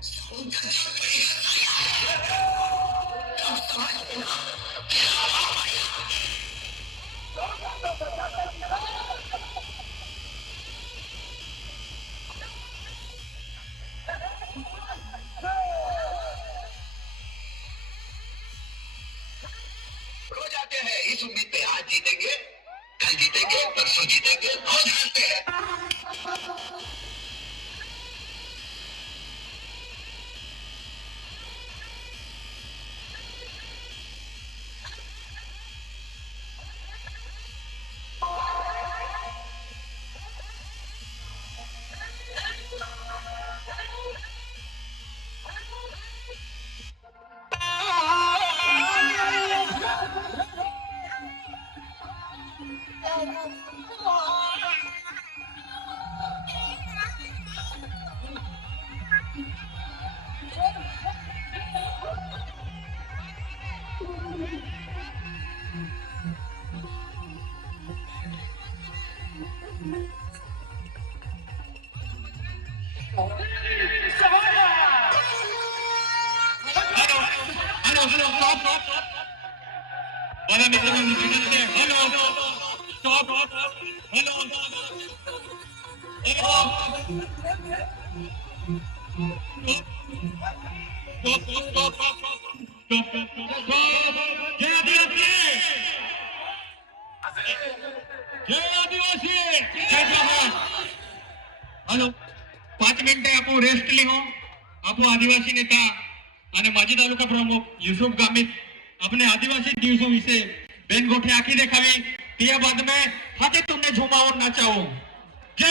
रोज आते हैं इस उम्मीद पे, आज जीतेंगे, कल जीतेंगे, परसों जीतेंगे, रोज हारते हैं। हेलो हेलो स्टॉप बड़ा मित्र हेलो स्टॉप हेलो जय आदिवासी जय आदिवासी जय जवान हेलो 5 मिनिटे आपण रेस्ट ली हो आपण आदिवासी नेता અને માજી તાલુકા પ્રમુખ યુસુફ ગામિત अपने आदिवासी दिवसों विषे बेन गोठे आखी देखावी त्या बाद में हाथे तुमने झुमाओ नाचाओ जय